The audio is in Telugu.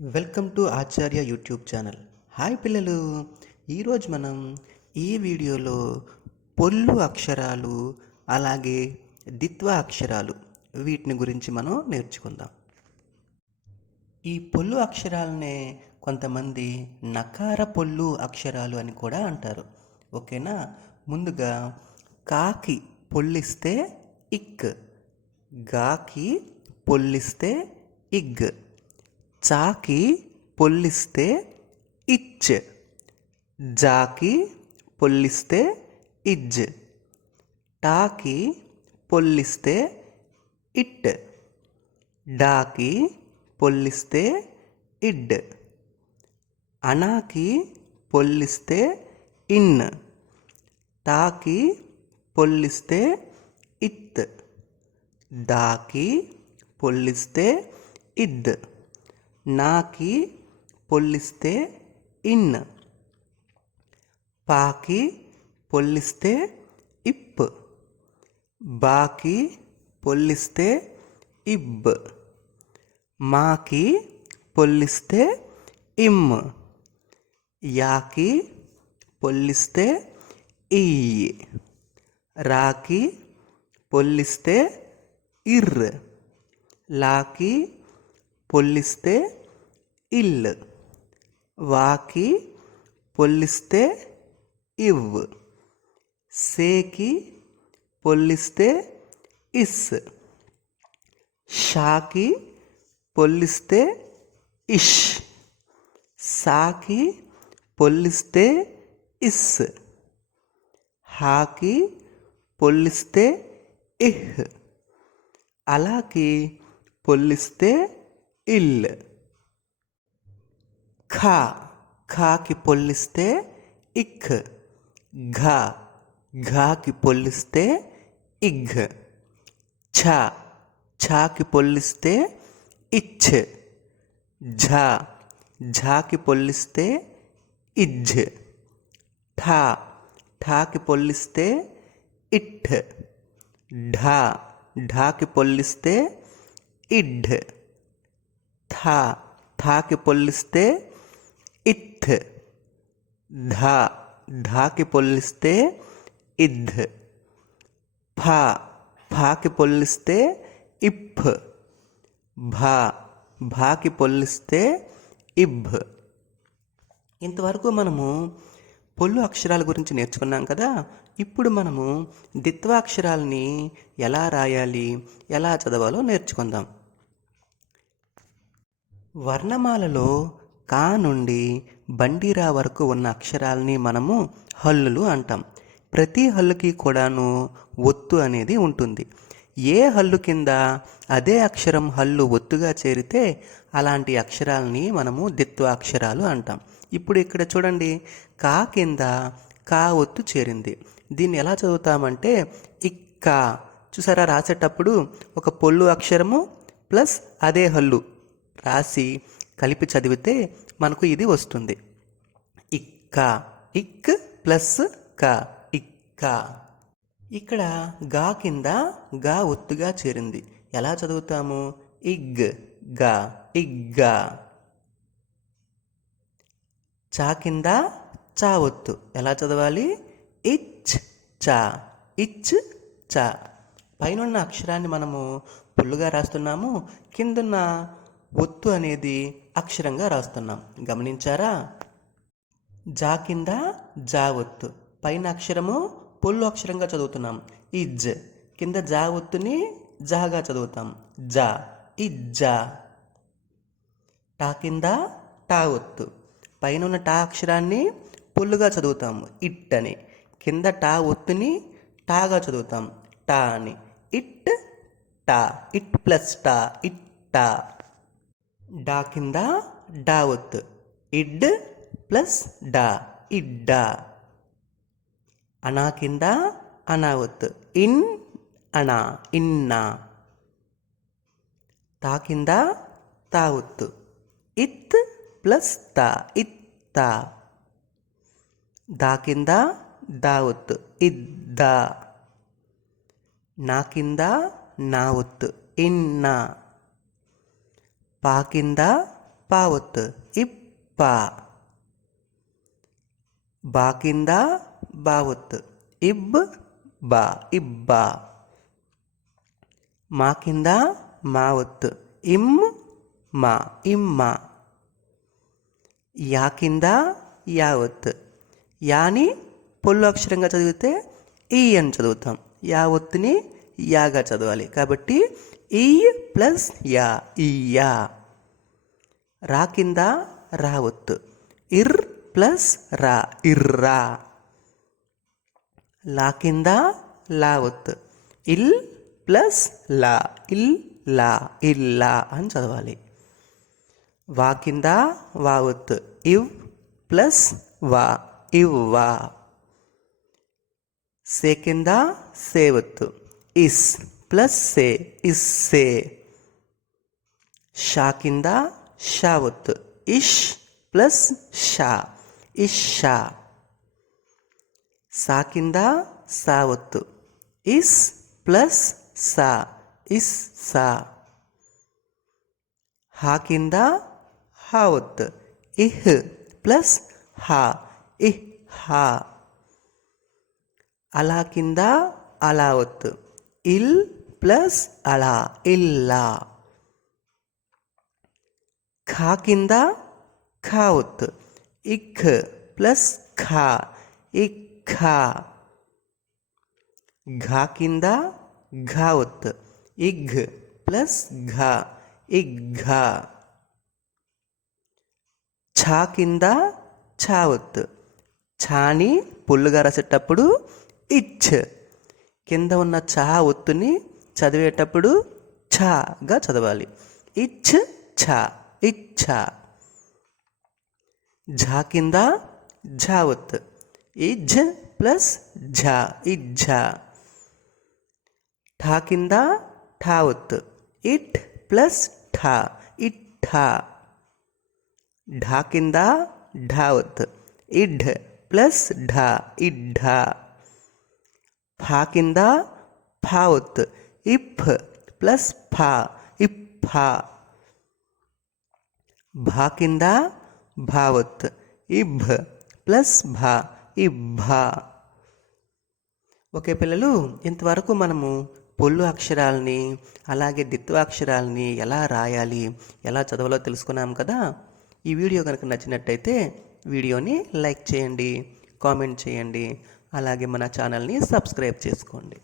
Welcome to Acharya YouTube channel. Hi పిల్లలు. ఈరోజు మనం ఈ వీడియోలో పొల్లు అక్షరాలు అలాగే దిత్వ అక్షరాలు వీటిని గురించి మనం నేర్చుకుందాం. ఈ పొల్లు అక్షరాలనే కొంతమంది నకార పొల్లు అక్షరాలు అని కూడా అంటారు. ఓకేనా? ముందుగా కాకి పొల్లిస్తే ఇక్ గాకి పొల్లిస్తే ఇగ్. చాకి పొల్లిస్తే ఇచ్ జాకి పొల్లిస్తే ఇజ్ టాకి పొల్లిస్తే ఇట్ డాకి పొల్లిస్తే ఇడ్ అనాకి పొల్లిస్తే ఇన్ తాకి పొల్లిస్తే ఇత్ దాకి పొల్లిస్తే ఇద్ నాకి పొల్లిస్తే ఇన్ పాకి పొల్లిస్తే ఇప్ బాకి పొల్లిస్తే ఇబ్ మాకి పొల్లిస్తే ఇమ్ యాకి పొల్లిస్తే ఈ రాకి పొల్లిస్తే ఇర్ లాకి పొల్లిస్తే ఇల్ వాకి పొల్లిస్తే ఇవ్ సేకి పొల్లిస్తే ఇస్ షాకి పొల్లిస్తే ఇష్ సాకి పొల్లిస్తే ఇస్ హాకి పొల్లిస్తే ఇహ్ అలాకి పొల్లిస్తే ఇల్ ఖా ఖాకి పొల్లిస్తే ఇక్ ఘా ఘాకి పొల్లిస్తే ఇఘ్ ఛ ఛాకి పొల్లిస్తే ఇచ్ ఝా ఝాకి పొల్లిస్తే ఇజ్ ఠా ఠాకి పొల్లిస్తే ఇట్ ఢా ఢాకి పొల్లిస్తే ఇడ్ థా థాకి పొల్లిస్తే ఇత్ ధా ధాకి పొల్లిస్తే ఇద్ ఫా ఫాకి పొల్లిస్తే ఇఫ్. భా భాకి పొల్లిస్తే ఇబ్. ఇంతవరకు మనము పొల్లు అక్షరాల గురించి నేర్చుకున్నాం కదా. ఇప్పుడు మనము ద్విత్వాక్షరాలని ఎలా రాయాలి ఎలా చదవాలో నేర్చుకుందాం. వర్ణమాలలో కా నుండి బండిరా వరకు ఉన్న అక్షరాలని మనము హల్లులు అంటాం. ప్రతి హల్లుకి కూడాను ఒత్తు అనేది ఉంటుంది. ఏ హల్లు కింద అదే అక్షరం హల్లు ఒత్తుగా చేరితే అలాంటి అక్షరాలని మనము దిత్వ అక్షరాలు అంటాం. ఇప్పుడు ఇక్కడ చూడండి కా కింద కా ఒత్తు చేరింది. దీన్ని ఎలా చదువుతామంటే ఇక్కా. చూసారా రాసేటప్పుడు ఒక పొల్లు అక్షరము ప్లస్ అదే హల్లు. రాసి కలిపి చదివితే మనకు ఇది వస్తుంది. ఇక్క ఇక్ ప్లస్ క ఇక్క. ఇక్కడ గా కింద గా ఒత్తుగా చేరింది. ఎలా చదువుతాము? ఇగ్గా ఇగ్గా. చా కింద చా ఒత్తు. ఎలా చదవాలి? ఇచ్ చా ఇచ్ చా. పైనున్న అక్షరాన్ని మనము పుల్లుగా రాస్తున్నాము. కిందున్న ఒత్తు అనేది అక్షరంగా రాస్తున్నాం. గమనించారా? జా కింద జా ఒత్తు పైన అక్షరము పొల్లు అక్షరంగా చదువుతున్నాం. ఇజ్ కింద జా ఒత్తుని జాగా చదువుతాం. జా ఇజ్జా టా కింద టా ఒత్తు పైన ఉన్న టా అక్షరాన్ని పొల్లుగా చదువుతాము ఇట్ అని కింద టా ఒత్తుని టాగా చదువుతాం. టా అని ఇట్ టా ఇట్ ప్లస్ టా ఇట్ టా. డా కింద డా ఒత్తు. ఇడ్ ప్లస్ డా. ఇడ్డా. అనా కింద అనా ఒత్తు. ఇన్ అనా. ఇన్నా. తా కింద తా ఒత్తు. ఇత్ ప్లస్ తా. ఇత్తా. దా కింద దా ఒత్తు. ఇద్దా. నా కింద నా ఒత్తు. ఇన్నా. పా కింద పా ఒత్తు. ఇప్ప బా కింద బా ఇబ్ బా. ఇబ్బా మా కింద మా ఇమ్ మా. ఇమ్మా యా కింద యా యాని పొల్లు అక్షరంగా చదివితే ఈ అని చదువుతాం. యా యాగా చదవాలి. కాబట్టి ఈ ప్లస్ యా ఈ రా కింద రా ఇర్ ప్లస్ రా ఇర్రా. లా కింద లా ఇల్ ప్లస్ లా ఇల్ లా ఇల్లా అని చదవాలి. వా కింద వా ఇవ్ ప్లస్ వా ఇవ్వా సే కింద సే ఇస్. ప్లస్ సే ఇస్సే షా కింద షా ఒత్తు ఇష్ ప్లస్ షా ఇషా సా కింద సా ఒత్తు ఇస్ ప్లస్ సా ఇస్ సా హా కింద హా ఒత్తు ఇహ్ ప్లస్ హా ఇహ్ ప్లస్ అలా ఇల్లా. ఖా కింద ఖావుత్ ఒత్తు ఇఖ్ ప్లస్ ఖా ఇఖా ఘా కింద ఘా ఒత్తు ఇఘ్ ప్లస్ ఘా ఇఘా ఛా కింద ఛా ఛాని పుల్లుగా రాసేటప్పుడు ఇచ్ కింద ఉన్న ఛా ఒత్తుని చదివేటప్పుడు ఛాగా చదవాలి. ఇచ్ ఛా ఇచ్ఛా. ఝా కింద ఝావత్. ఇజ్ ప్లస్ ఝా ఇజ్జా. ఠా కింద ఠావత్. ఇట్ ప్లస్ ఠా ఇఠా ఢా కింద ఢావత్. ఇడ్ ప్లస్ ఢా ఇడ్ ఫా కింద ఫావత్. ఇప్ ఇఫ్ ప్లస్ ఫా ఫ భా కింద భావత్. ఇబ్ ప్లస్ భా ఇబ్బా ఓకే పిల్లలు ఇంతవరకు మనము పొల్లు అక్షరాలని అలాగే దిత్వాక్షరాలని ఎలా రాయాలి ఎలా చదవాలో తెలుసుకున్నాం కదా? ఈ వీడియో కనుక నచ్చినట్టయితే వీడియోని లైక్ చేయండి కామెంట్ చేయండి అలాగే మన ఛానల్ని సబ్స్క్రైబ్ చేసుకోండి.